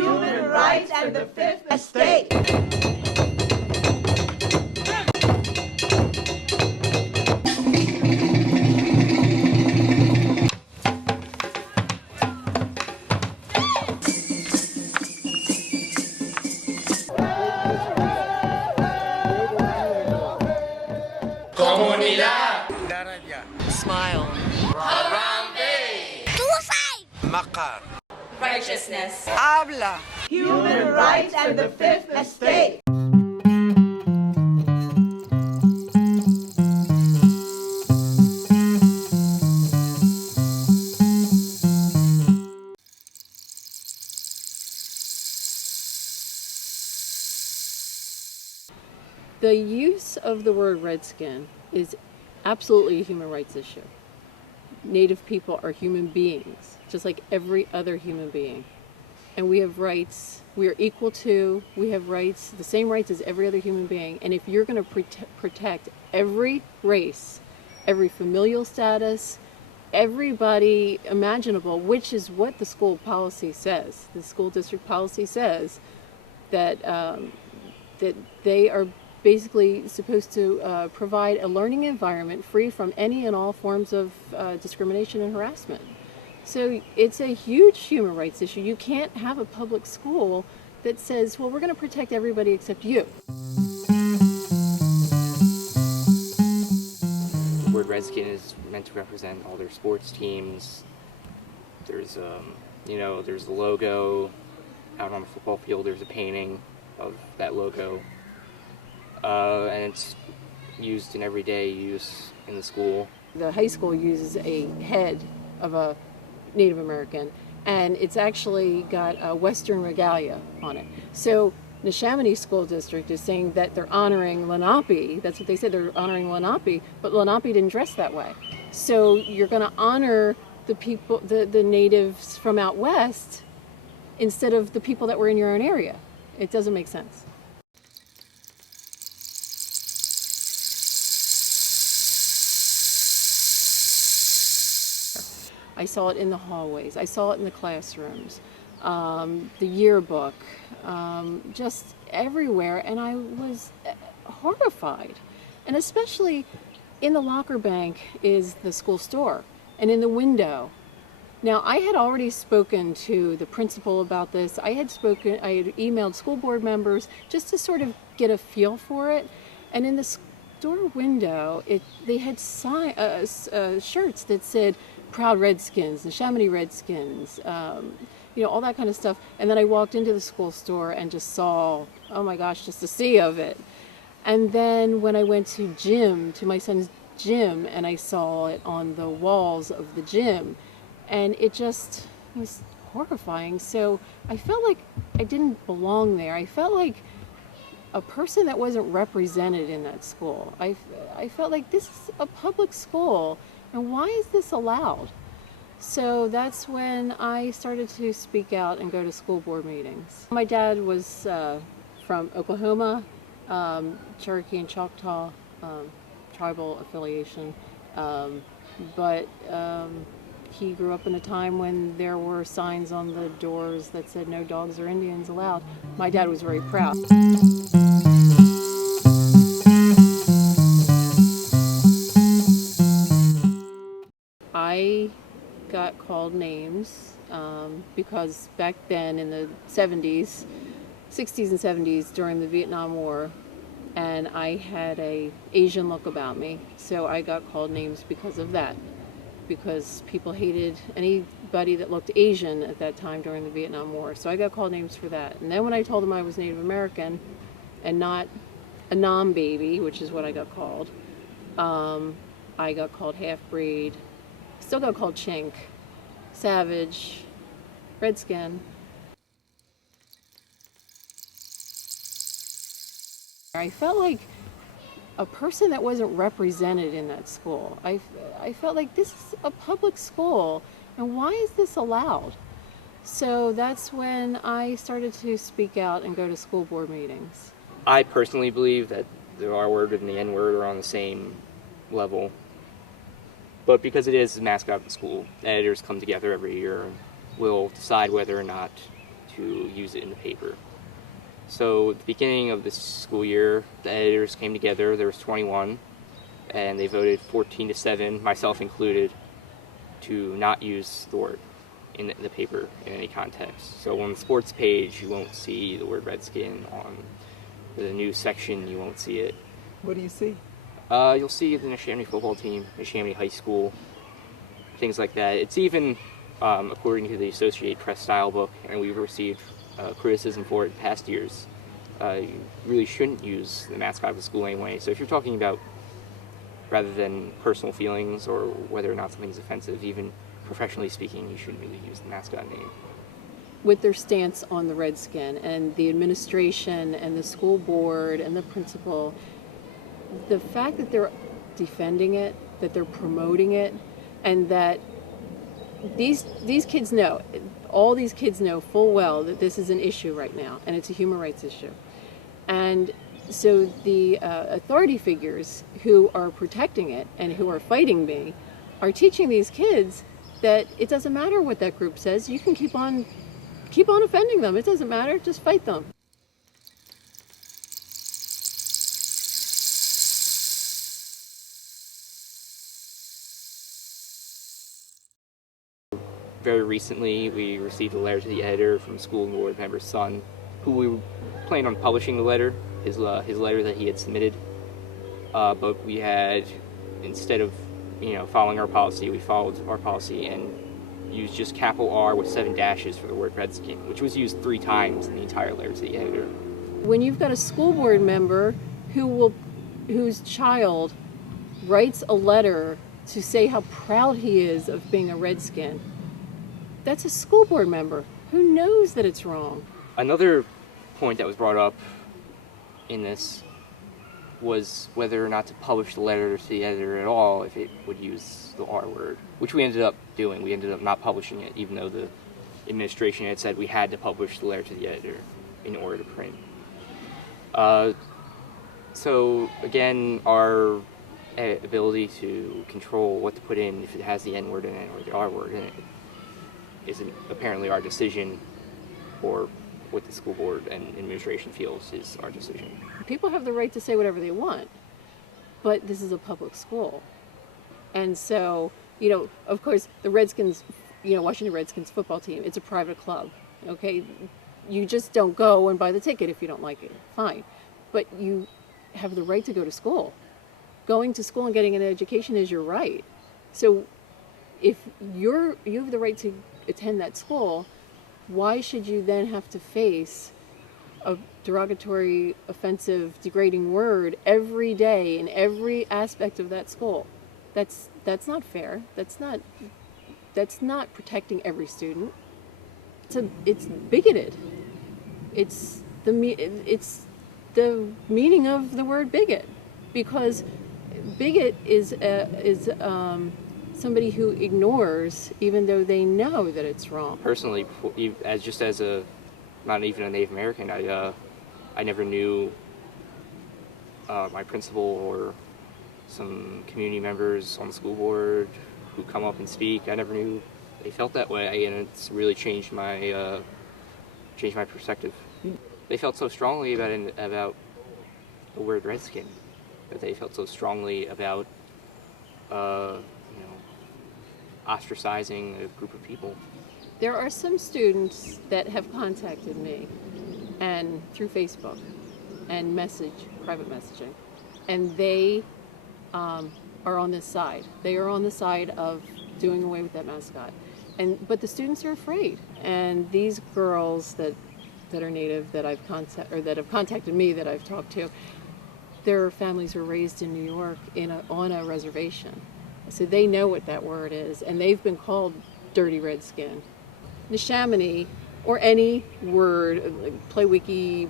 human rights and the Fifth Estate. Comunidad. Daraja. Smile. Harambe. Suicide. Makar. Righteousness. Habla. Human rights and the Fifth Estate. The use of the word redskin is absolutely a human rights issue. Native people are human beings, just like every other human being. And we have rights, we are equal to, we have rights, the same rights as every other human being. And if you're going to protect every race, every familial status, everybody imaginable, which is what the school policy says, the school district policy says, that, that they are basically supposed to provide a learning environment free from any and all forms of discrimination and harassment. So it's a huge human rights issue. You can't have a public school that says, well, we're going to protect everybody except you. The word Redskin is meant to represent all their sports teams. There's, there's the logo. Out on the football field, there's a painting of that logo. And it's used in everyday use in the school. The high school uses a head of a Native American, and it's actually got a Western regalia on it. So Neshaminy School District is saying that they're honoring Lenape. That's what they said, they're honoring Lenape, but Lenape didn't dress that way. So you're going to honor the people, the natives from out west, instead of the people that were in your own area. It doesn't make sense. I saw it in the hallways, I saw it in the classrooms, the yearbook, just everywhere, and I was horrified. And especially in the locker bank is the school store, and in the window. Now, I had already spoken to the principal about this. I had emailed school board members just to sort of get a feel for it. And in the store window, they had shirts that said, "Proud Redskins," Neshaminy Redskins, all that kind of stuff. And then I walked into the school store and just saw, oh my gosh, just a sea of it. And then when I went to my son's gym, and I saw it on the walls of the gym, and it just was horrifying. So I felt like I didn't belong there. I felt like a person that wasn't represented in that school. I felt like this is a public school, and why is this allowed? So that's when I started to speak out and go to school board meetings. My dad was from Oklahoma, Cherokee and Choctaw tribal affiliation, but he grew up in a time when there were signs on the doors that said no dogs or Indians allowed. My dad was very proud. I got called names because back then in the 60s and 70s during the Vietnam War, and I had a Asian look about me, so I got called names because of that, because people hated anybody that looked Asian at that time during the Vietnam War. So I got called names for that. And then when I told them I was Native American and not a nom-baby, which is what I got called, I got called half-breed, still got called chink, savage, redskin. I felt like a person that wasn't represented in that school. I felt like this is a public school, and why is this allowed? So that's when I started to speak out and go to school board meetings. I personally believe that the R word and the N word are on the same level. But because it is the mascot of the school, editors come together every year and will decide whether or not to use it in the paper. So at the beginning of this school year, the editors came together. There was 21, and they voted 14-7, myself included, to not use the word in the paper in any context. So on the sports page, you won't see the word Redskin. On the news section, you won't see it. What do you see? You'll see the Neshaminy football team, Neshaminy High School, things like that. It's even, according to the Associated Press style book, and we've received criticism for it in past years, you really shouldn't use the mascot of the school anyway. So if you're talking about, rather than personal feelings or whether or not something's offensive, even professionally speaking, you shouldn't really use the mascot name. With their stance on the Redskin and the administration and the school board and the principal, the fact that they're defending it, that they're promoting it, and that these kids know, all these kids know full well that this is an issue right now, and it's a human rights issue. And so the authority figures who are protecting it and who are fighting me are teaching these kids that it doesn't matter what that group says. You can keep on offending them. It doesn't matter. Just fight them. Very recently, we received a letter to the editor from a school board member's son, who we planned on publishing the letter, his letter that he had submitted. But we had, instead of following our policy, we followed our policy and used just capital R with 7 dashes for the word Redskin, which was used 3 times in the entire letter to the editor. When you've got a school board member whose child writes a letter to say how proud he is of being a Redskin, that's a school board member who knows that it's wrong. Another point that was brought up in this was whether or not to publish the letter to the editor at all if it would use the R word, which we ended up doing. We ended up not publishing it, even though the administration had said we had to publish the letter to the editor in order to print. So again, our ability to control what to put in, if it has the N word in it or the R word in it, isn't apparently our decision, or what the school board and administration feels is our decision. People have the right to say whatever they want, but this is a public school. And so, of course, the Redskins, Washington Redskins football team, it's a private club, okay? You just don't go and buy the ticket if you don't like it, fine. But you have the right to go to school. Going to school and getting an education is your right. So if you have the right to attend that school, why should you then have to face a derogatory, offensive, degrading word every day in every aspect of that school? That's not fair. That's not protecting every student. It's bigoted. It's the meaning of the word bigot, because bigot is somebody who ignores even though they know that it's wrong. Personally, as not even a Native American, I never knew my principal or some community members on the school board who come up and speak. I never knew they felt that way, and it's really changed my perspective. They felt so strongly about the word Redskin, that they felt so strongly about ostracizing a group of people. There are some students that have contacted me and through Facebook and private messaging, and they are on this side. They are on the side of doing away with that mascot. But the students are afraid. And these girls that are Native that that have contacted me, that I've talked to, their families were raised in New York on a reservation. So they know what that word is, and they've been called dirty Redskin. Neshaminy, or any word, like Play-Wiki,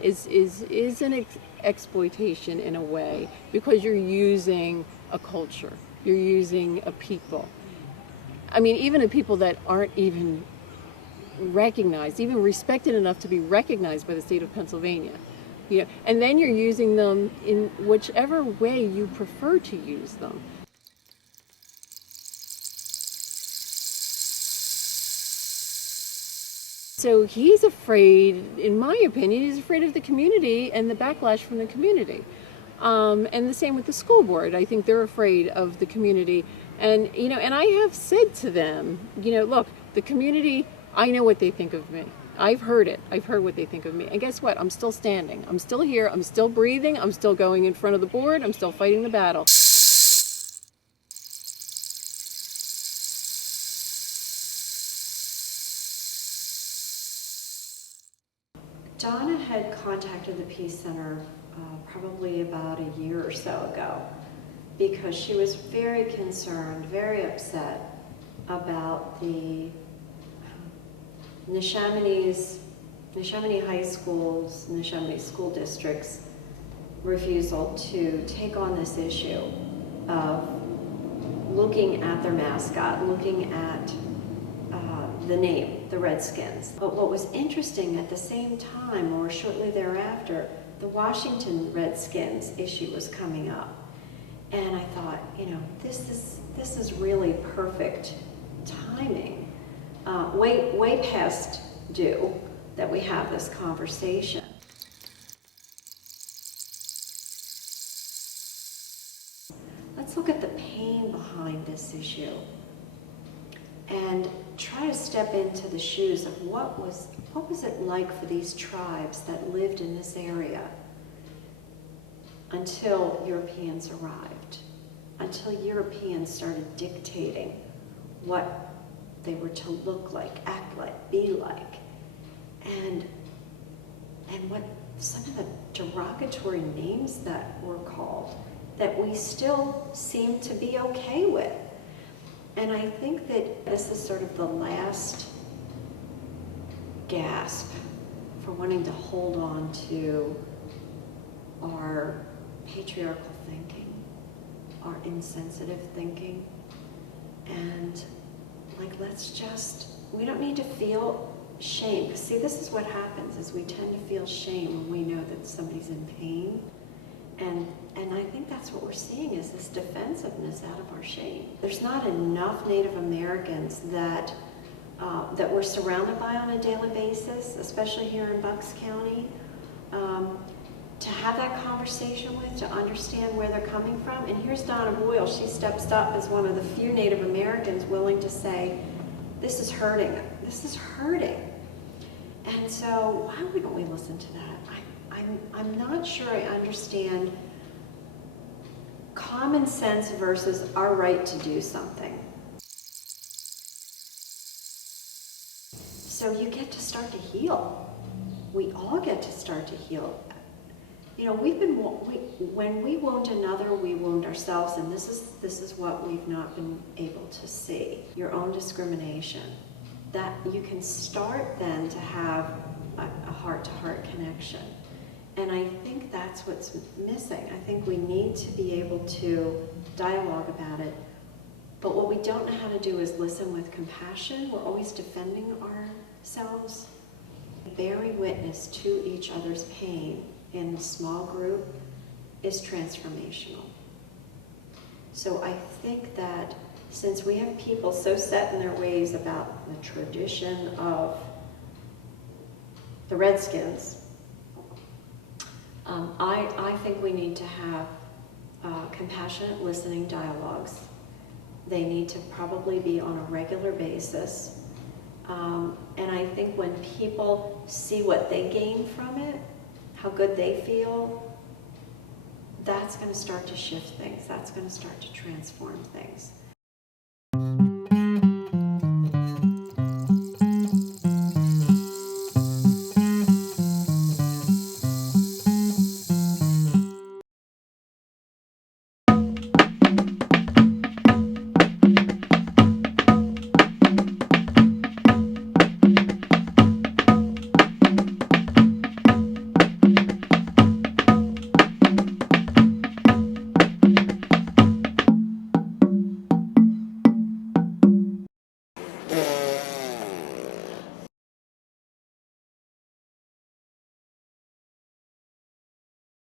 is an exploitation in a way, because you're using a culture, you're using a people. I mean, even a people that aren't even recognized, even respected enough to be recognized by the state of Pennsylvania. And then you're using them in whichever way you prefer to use them. So he's afraid, in my opinion, he's afraid of the community and the backlash from the community. And the same with the school board. I think they're afraid of the community. And, you know, and I have said to them, you know, look, the community, I know what they think of me. I've heard it. I've heard what they think of me. And guess what? I'm still standing. I'm still here. I'm still breathing. I'm still going in front of the board. I'm still fighting the battle. Donna had contacted the Peace Center probably about a year or so ago because she was very concerned, very upset about the Neshaminy High School's, Neshaminy School District's refusal to take on this issue of looking at their mascot, looking at the name, the Redskins. But what was interesting at the same time, or shortly thereafter, the Washington Redskins issue was coming up. And I thought, you know, this is really perfect timing, way past due that we have this conversation. Let's look at the pain behind this issue and try to step into the shoes of what was it like for these tribes that lived in this area until Europeans arrived, until Europeans started dictating what they were to look like, act like, be like, and what some of the derogatory names that were called that we still seem to be okay with. And I think that this is sort of the last gasp for wanting to hold on to our patriarchal thinking, our insensitive thinking, and like, we don't need to feel shame. Because see, this is what happens, is we tend to feel shame when we know that somebody's in pain. And I think that's what we're seeing, is this defensiveness out of our shame. There's not enough Native Americans that we're surrounded by on a daily basis, especially here in Bucks County, to have that conversation with, to understand where they're coming from. And here's Donna Boyle. She steps up as one of the few Native Americans willing to say, this is hurting. This is hurting. And so why wouldn't we listen to that? I'm not sure I understand common sense versus our right to do something. So you get to start to heal. We all get to start to heal. You know, when we wound another, we wound ourselves, and this is what we've not been able to see. Your own discrimination. That you can start then to have a heart-to-heart connection. And I think that's what's missing. I think we need to be able to dialogue about it. But what we don't know how to do is listen with compassion. We're always defending ourselves. Bearing witness to each other's pain in a small group is transformational. So I think that since we have people so set in their ways about the tradition of the Redskins, I think we need to have compassionate listening dialogues. They need to probably be on a regular basis. And I think when people see what they gain from it, how good they feel, that's going to start to shift things. That's going to start to transform things.